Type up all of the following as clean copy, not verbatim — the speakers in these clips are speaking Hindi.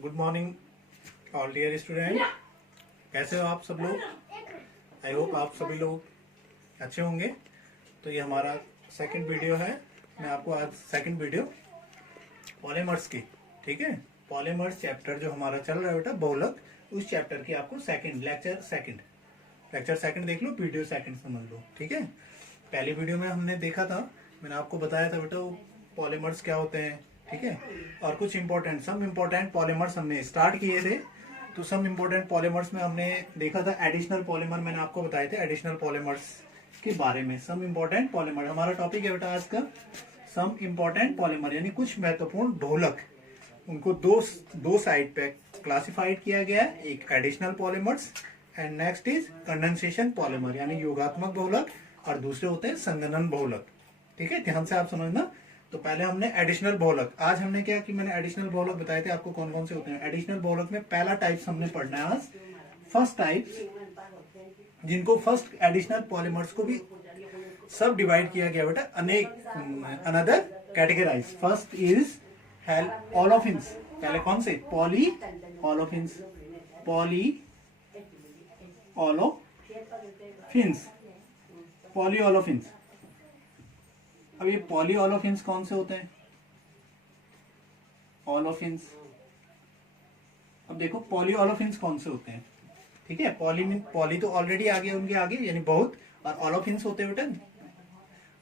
Good morning all dear student. कैसे हो आप सब लोग? आई होप आप सभी लोग अच्छे होंगे। तो ये हमारा सेकंड वीडियो है। मैं आपको आज सेकंड वीडियो पॉलीमर्स की, ठीक है, पॉलीमर्स चैप्टर जो हमारा चल रहा है बेटा बहुलक, उस चैप्टर की आपको लेक्चर सेकंड देख लो, वीडियो सेकंड समझ लो, ठीक है। पहली वीडियो में हमने देखा था, मैंने आपको बताया था बेटा वो पॉलीमर्स क्या होते हैं, ठीक है, और कुछ सम इम्पोर्टेंट पॉलीमर्स हमने स्टार्ट किए थे। तो सम इम्पोर्टेंट पॉलीमर्स में हमने देखा था एडिशनल पॉलीमर, मैंने आपको बताए थे एडिशनल पॉलीमर्स के बारे में। सम इम्पोर्टेंट पॉलीमर हमारा टॉपिक है बेटा आज का, सम इम्पोर्टेंट पॉलीमर यानी कुछ महत्वपूर्ण ढोलक। उनको दो साइड पे क्लासिफाइड किया गया है, एक additional polymers and next is condensation polymer यानी योगात्मक बहुलक, और दूसरे होते हैं संघनन बहुलक, ठीक है। ध्यान से आप समझना। तो पहले हमने एडिशनल बहुलक, आज हमने क्या कि मैंने एडिशनल बहुलक बताए थे आपको कौन कौन से होते हैं। एडिशनल बहुलक में पहला टाइप्स हमने पढ़ना है आज, फर्स्ट टाइप्स, जिनको फर्स्ट एडिशनल पॉलीमर्स को भी सब डिवाइड किया गया बेटा another categorise. First is olefins. पहले कौन से? Poly olefins, polyolefins. अब ये पॉलीओलोफिन्स कौन से होते हैं? ओलोफिन्स। अब देखो पॉलीओलोफिन्स कौन से होते हैं, ठीक है। पॉली तो ऑलरेडी आगे उनके आगे यानी बहुत, और ओलोफिन्स होते हैं बेटा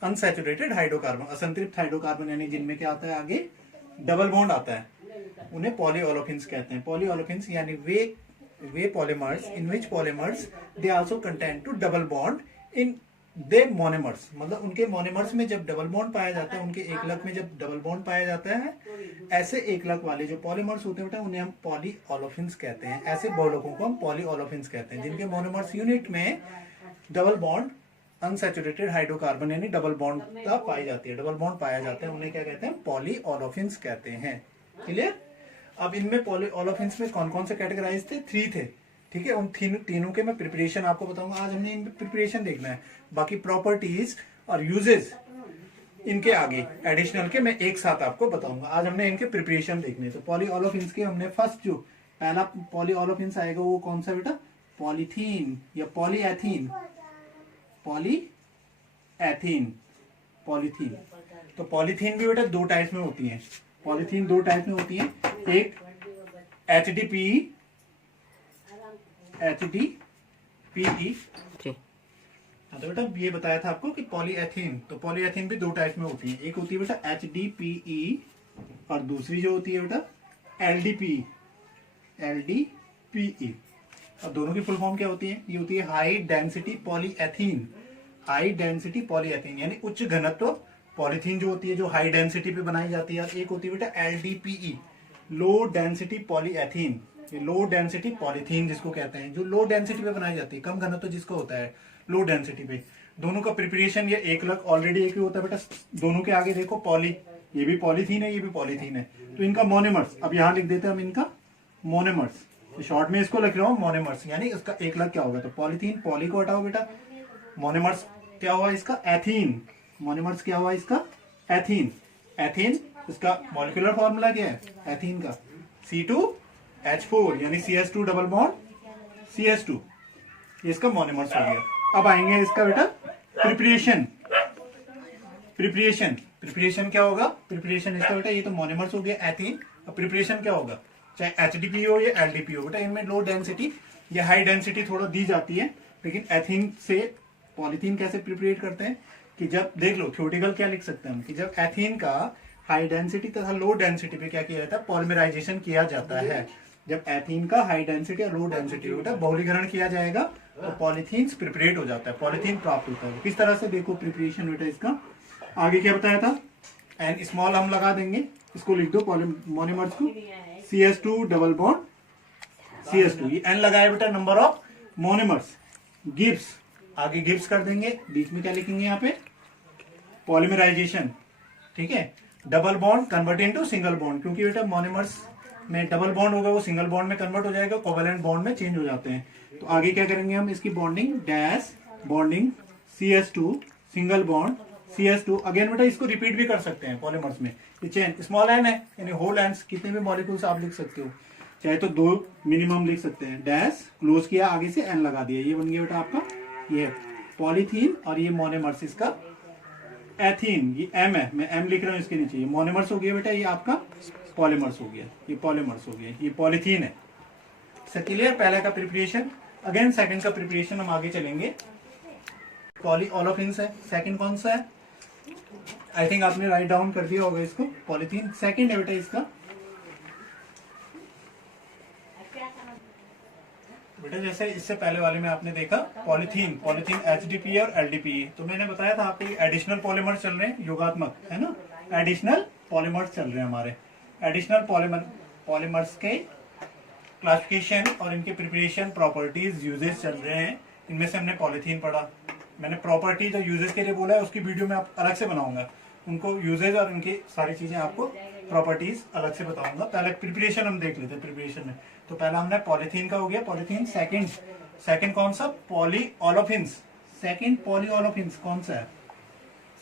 अनसैचुरेटेड हाइड्रोकार्बन, असंतृप्त हाइड्रोकार्बन, यानी जिनमें क्या आता है आगे डबल बॉन्ड आता है, उन्हें पॉलीओलोफिन्स कहते हैं। पॉलीओलोफिन्स यानी वे polymers in which polymers they also contain two double bond in the monomers, मतलब उनके मोनोमर्स में जब डबल बॉन्ड पाया जाता है, उनके एकलक में जब डबल बॉन्ड पाया जाता है, ऐसे एकलक वाले जो पॉलीमर्स होते हैं बेटा उन्हें हम पॉलीओलोफिन्स कहते हैं। ऐसे बहुलकों को हम पॉलीओलोफिन्स कहते हैं जिनके मोनोमर्स यूनिट में डबल बॉन्ड अनसैचुरेटेड हाइड्रोकार्बन यानी डबल बॉन्ड पाई जाती है, डबल बॉन्ड पाया जाता है, उन्हें क्या कहते हैं? पॉलीओलोफिन्स कहते हैं। क्लियर? अब इनमें पॉलीओलोफिन्स में कौन कौन से कैटेगराइज थे? 3 थे, ठीक है। उन तीनों के मैं प्रिपरेशन आपको बताऊंगा। आज हमने इनमें प्रिपरेशन देखना है, बाकी प्रॉपर्टीज और यूजेस इनके आगे एडिशनल के मैं एक साथ आपको बताऊंगा। आज हमने इनके प्रिपरेशन देखने। तो पॉलीओलोफिन्स के हमने फर्स्ट जो पहला पॉलीओलोफिन्स आएगा वो कौन सा बेटा? पॉलीथीन या पॉलीएथीन। पॉलीथीन। तो पॉलीथीन भी बेटा 2 टाइप्स में होती है। पॉलीथीन 2 टाइप में होती है, एक HDPE तो बेटा ये बताया था आपको कि पॉलीएथीन, तो पॉलीएथीन भी 2 टाइप में होती है। एक होती है बेटा HDPE और दूसरी जो होती है बेटा LDPE। अब दोनों की फुल फॉर्म क्या होती है? ये होती है हाई डेंसिटी पॉलीएथीन। हाई डेंसिटी पॉलीएथीन यानी उच्च घनत्व पॉलीथीन जो होती है, जो हाई डेंसिटी पे बनाई जाती है। एक होती है बेटा LDPE, लो डेंसिटी पॉलीएथीन। ये लो डेंसिटी पॉलीथीन जिसको कहते हैं, जो लो डेंसिटी पे बनाई जाती है, कम घनत्व जिसको होता है लो डेंसिटी पे। दोनों का प्रिपरेशन ये एकलक ऑलरेडी एक ही होता है बेटा। दोनों के आगे देखो पॉली, ये भी पॉलीथीन है, ये भी पॉलीथीन है। तो इनका मोनोमर्स, अब यहाँ लिख देते हैं हम इनका मोनोमर्स, तो शॉर्ट में इसको लिख रहा हूँ मोनोमर्स, यानी इसका एकलक क्या होगा? तो पॉलीथीन, पॉली को हटाओ बेटा, मोनोमर्स क्या हुआ इसका? एथीन। मोनोमर्स क्या हुआ इसका? एथीन। इसका मॉलिक्यूलर फॉर्मूला क्या है एथीन का? C2H4 यानी CH2 डबल बॉन्ड CH2, इसका मोनोमर्स हो गया। अब आएंगे इसका बेटा प्रिपरेशन क्या होगा? प्रिपरेशन इसका बेटा, ये तो मोनोमर्स हो गया एथीन। अब प्रिपरेशन क्या होगा? चाहे HDPE हो या LDPE हो बेटा, इनमें लो डेंसिटी या हाई डेंसिटी थोड़ा दी जाती है, लेकिन एथीन से पॉलीथीन कैसे प्रिपरेट करते हैं कि जब देख लो थ्योरेटिकल क्या लिख सकते हैं हम कि जब एथीन का हाई डेंसिटी तथा लो डेंसिटी पे क्या किया जाता है? पॉलीमराइजेशन किया जाता है। जब एथीन का हाई डेंसिटी और लो डेंसिटी बेटा बहुलीकरण किया जाएगा तो पॉलीथीन प्रिपरेट हो जाता है, पॉलीथीन प्राप्त होता है। किस तरह से देखो प्रिपरेशन बेटा इसका आगे क्या बताया था? एन स्मॉल हम लगा देंगे, इसको लिख दो मोनोमर्स को CH2 डबल बॉन्ड CH2, ये N लगाया बेटा नंबर ऑफ मोनोमर्स। गिब्स, आगे गिब्स कर देंगे, बीच में क्या लिखेंगे यहाँ पे? पॉलीमराइजेशन, ठीक है। Double bond convert into single bond, क्योंकि बेटा मोनोमर्स में डबल बॉन्ड होगा वो सिंगल बॉन्ड में कन्वर्ट हो जाएगा, कोवेलेंट बॉन्ड में चेंज हो जाते हैं। तो आगे क्या करेंगे हम? इसकी bonding bonding CH2 single bond CH2। Again बेटा इसको रिपीट भी कर सकते हैं पॉलीमर्स में। ये चेन स्मॉल एन है यानी होल एंड्स, कितने भी मॉलिक्यूल्स आप लिख सकते हो। चाहे तो 2 मिनिमम लिख सकते हैं, डैश क्लोज किया, आगे से एन लगा दिया, ये बन गया बेटा आपका ये पॉलीथीन। और ये मोनोमर्स इसका एथीन, ये एम है, मैं एम लिख रहा हूँ इसके नीचे, ये मोनोमर्स हो गया बेटा, ये आपका पॉलीमर्स हो गया, ये पॉलीमर्स हो गया, ये पॉलीथीन है। क्लियर? पहले का प्रिपरेशन। अगेन सेकंड का प्रिपरेशन हम आगे चलेंगे। पॉली ओलोफिन्स है, सेकंड कौन सा है? आई थिंक आपने राइट डाउन कर दिया होगा इसको, पॉलीथीन सेकंड है बेटा इसका। बेटा जैसे इससे पहले वाले में आपने देखा पॉलीथीन, पॉलीथीन एचडीपी और एलडीपी, तो मैंने बताया था आपको एडिशनल पॉलीमर्स चल रहे हैं, योगात्मक है ना, एडिशनल पॉलीमर्स चल रहे हैं हमारे। एडिशनल पॉलीमर्स के क्लासिफिकेशन और इनके प्रिपरेशन, प्रॉपर्टीज, यूजेस चल रहे हैं। इनमें से हमने पॉलीथीन पढ़ा, मैंने प्रॉपर्टीज और यूजेस के लिए बोला है, उसकी वीडियो में आप अलग से बनाऊंगा, उनको यूजेज और उनकी सारी चीजें आपको प्रॉपर्टीज अलग से बताऊंगा। पहले प्रिपरेशन हम देख लेते हैं। प्रिपरेशन में तो पहला हमने पॉलीथीन का हो गया, पॉलीथीन। सेकंड कौन सा? पॉलीओलोफिन्स। सेकंड पॉलीओलोफिन्स कौन सा है?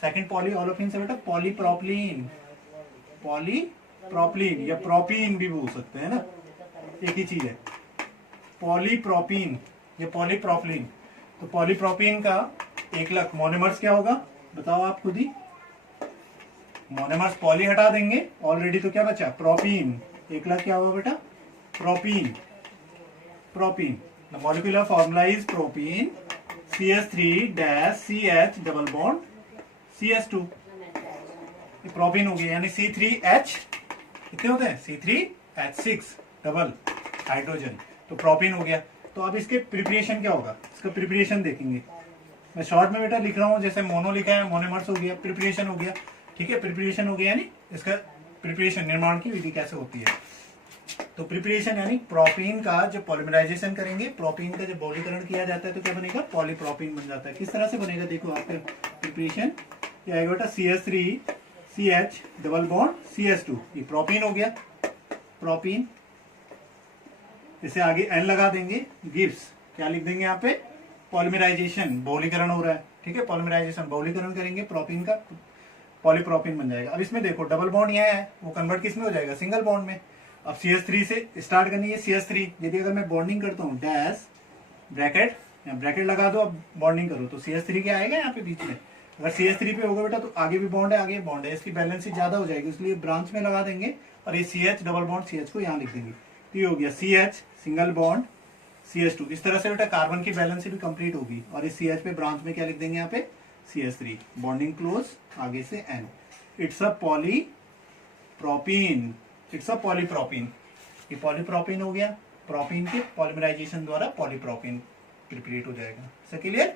सेकंड पॉलीओलोफिन्स है बेटा पॉलीप्रोपिलीन। पॉलीप्रोपिलीन या प्रोपीन भी बोल सकते हैं ना, एक ही चीज है, पॉलीप्रोपीन या पॉलीप्रोपिलीन। तो पॉलीप्रोपीन का 1 लाख मोनोमर्स क्या होगा बताओ आप खुद ही। मोनोमर्स पॉली हटा देंगे ऑलरेडी, तो क्या बचा? प्रोपीन। 1 लाख क्या होगा बेटा? Propene. Propene the molecular formula is propene CH3-CH double bond CH2। Propene हो गया, यानी C3H कितने होते हैं? C3H6 डबल हाइड्रोजन, तो प्रोपीन हो गया। तो अब इसके प्रिपरेशन क्या होगा, इसका प्रिपरेशन देखेंगे। मैं शॉर्ट में बेटा लिख रहा हूँ, जैसे मोनो लिखा है, मोनोमर्स हो गया, प्रिपरेशन हो गया, ठीक है। प्रिपरेशन हो गया यानी इसका प्रिपरेशन, निर्माण की विधि कैसे होती है। तो प्रिपरेशन यानी प्रोपीन का जब पॉलीमराइजेशन करेंगे, प्रोपीन का जब बहुलीकरण किया जाता है तो क्या बनेगा? पॉलीप्रोपीन बन जाता है। किस तरह से बनेगा देखो आपके प्रिपरेशन, क्या आएगा बेटा? CH3CH डबल बॉन्ड CH2, ये प्रोपीन हो गया, प्रोपीन। इसे आगे N लगा देंगे, गिव्स, क्या लिख देंगे यहाँ पे? पॉलीमराइजेशन, बहुलीकरण हो रहा है, ठीक है। पॉलीमराइजेशन, बहुलीकरण करेंगे, प्रोपीन का पॉलीप्रोपीन बन जाएगा। अब इसमें देखो डबल बॉन्ड यहाँ है, वो कन्वर्ट किस में हो जाएगा? सिंगल बॉन्ड में। अब CH3 से स्टार्ट करनी है, CH3, यदि अगर मैं बॉन्डिंग करता हूँ, डैश ब्रैकेट, ब्रैकेट लगा दो, अब बॉन्डिंग करो, तो CH3 क्या आएगा यहाँ पे बीच में? अगर CH3 पे होगा बेटा तो आगे भी बॉन्ड है, आगे बॉन्ड है, इसकी बैलेंसी ज्यादा हो जाएगी, इसलिए ब्रांच में लगा देंगे और ये CH डबल बॉन्ड CH को यहाँ लिख देंगे। तो ये हो गया CH सिंगल बॉन्ड CH2। इस तरह से बेटा कार्बन की बैलेंसी भी कंप्लीट होगी। और इस CH पे ब्रांच में क्या लिख देंगे यहाँ पे? CH3, बॉन्डिंग क्लोज, आगे से N। It's a polypropene, it's a polypropene. ये पॉलीप्रोपीन हो गया, प्रोपीन के पॉलीमराइजेशन द्वारा पॉलीप्रोपीन प्रिपरेट हो जाएगा। So clear?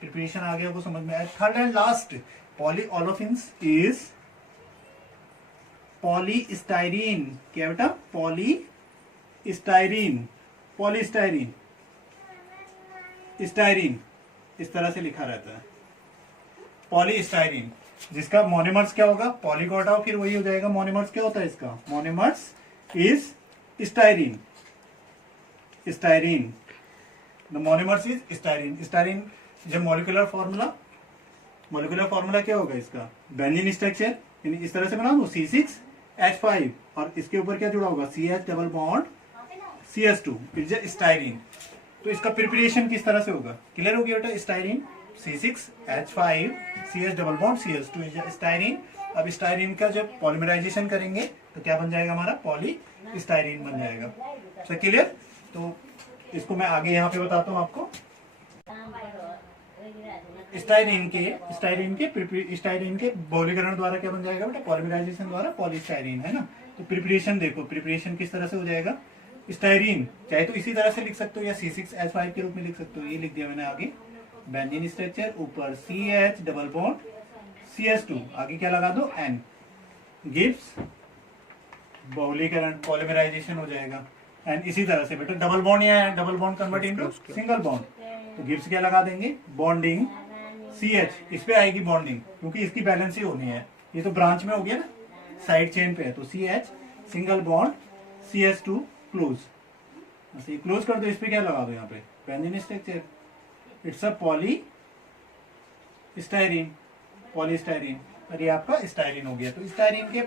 प्रिपरेशन आ गया, वो समझ में आया। Third and last, polyolefins is polystyrene. क्या बेटा? पॉलीस्टाइरीन, पॉलीस्टाइरीन, स्टाइरीन, इस तरह से लिखा रहता है, पॉलीस्टाइरीन, जिसका मोनोमर्स क्या होगा? पॉली को हटाओ फिर वही हो जाएगा। मोनोमर्स क्या होता है इसका? Monomers is styrene, styrene, the monomers is styrene. Styrene जब मॉलिक्यूलर फॉर्मूला क्या होगा इसका? बेंजीन स्ट्रक्चर, यानी इस तरह से बना दो, C6H5 और इसके ऊपर क्या जुड़ा होगा? CH double bond CH2, is styrene. तो इसका प्रिपरेशन किस तरह से होगा? क्लियर हो गया बेटा? Styrene, C6H5 CH double bond CH2 is styrene. अब स्टाइरीन का जब पॉलीमराइजेशन करेंगे तो क्या बन जाएगा हमारा? पॉलीस्टाइरीन बन जाएगा। तो क्लियर? तो इसको मैं आगे यहाँ पे बताता हूँ आपको। स्टाइरीन के बहुलीकरण द्वारा क्या बन जाएगा बेटा? पॉलीमराइजेशन द्वारा पॉलीस्टाइरीन, है ना। तो प्रिपरेशन देखो, प्रिपरेशन किस तरह से हो जाएगा? स्टाइरीन चाहे तो इसी तरह से लिख सकते हो या C6H5 के रूप में लिख सकते हो, ये लिख दिया मैंने आगे। बेंजीन स्ट्रक्चर, ऊपर CH डबल बॉन्ड CH2, आगे क्या लगा दो? N, गिव्स बहुलीकरण, पॉलीमराइजेशन हो जाएगा। एंड इसी तरह से बेटा डबल बॉन्ड यहाँ है, double bond convert into single bond, तो गिव्स क्या लगा देंगे? बॉन्डिंग CH, इस पे आएगी बॉन्डिंग क्योंकि इसकी बैलेंस ही होनी है। ये तो ब्रांच में हो गया ना, साइड चेन पे है, तो CH single bond CH2 close, close कर दो। इस पे क्या लगा दो? यहाँ पे benzene structure, it's a polystyrene, और ये आपका स्टाइरीन हो गया। तो स्टाइरीन के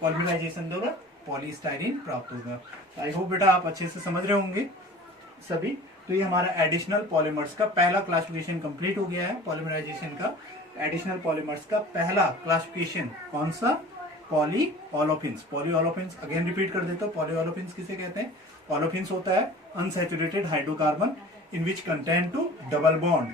पॉलीमराइजेशन द्वारा पॉलीस्टाइरीन प्राप्त होगा। आई होप बेटा आप अच्छे से समझ रहे होंगे सभी। तो ये हमारा एडिशनल पॉलीमर्स का पहला क्लासिफिकेशन कंप्लीट हो गया है। पॉलीमराइजेशन का एडिशनल पॉलीमर्स का पहला क्लासिफिकेशन कौन सा? पॉलीओलोफिन्स। पॉलीओलोफिन्स अगेन रिपीट कर देता हूं, पॉलीओलोफिन्स किसे कहते हैं? ओलोफिन्स होता है unsaturated hydrocarbon in which contain two double bond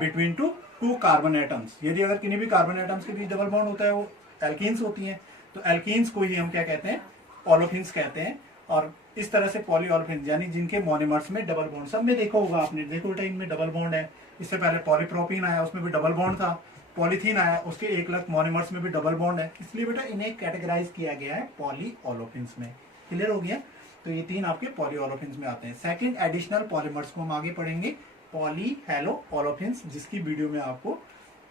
between two carbon atoms. यदि अगर किन्हीं भी कार्बन एटम्स के बीच डबल बॉन्ड होता है वो एल्कीन्स होती हैं, तो एल्कीन्स को ही हम क्या कहते हैं? ओलोफिन्स कहते हैं। और इस तरह से पॉलीओलोफिन्स यानी जिनके मोनोमर्स में डबल बॉन्ड, सब में देखा होगा आपने, देखो बेटा इनमें डबल बॉन्ड है। इससे पहले पॉलीप्रोपीन आया उसमें भी डबल बॉन्ड था, पॉलीथीन आया उसके 1 लाख मोनोमर्स में भी डबल बॉन्ड है, इसलिए बेटा इन्हें कैटेगराइज किया गया है पॉलीओलोफिन्स में। क्लियर हो गया? तो ये 3 आपके पॉलीओलोफिन्स में आते हैं। सेकंड एडिशनल पॉलीमर्स को हम आगे पढ़ेंगे पॉलीहेलो ओलोफिन्स, जिसकी वीडियो में आपको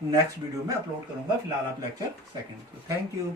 नेक्स्ट वीडियो में अपलोड करूंगा। फिलहाल आप लेक्चर सेकंड। Thank you.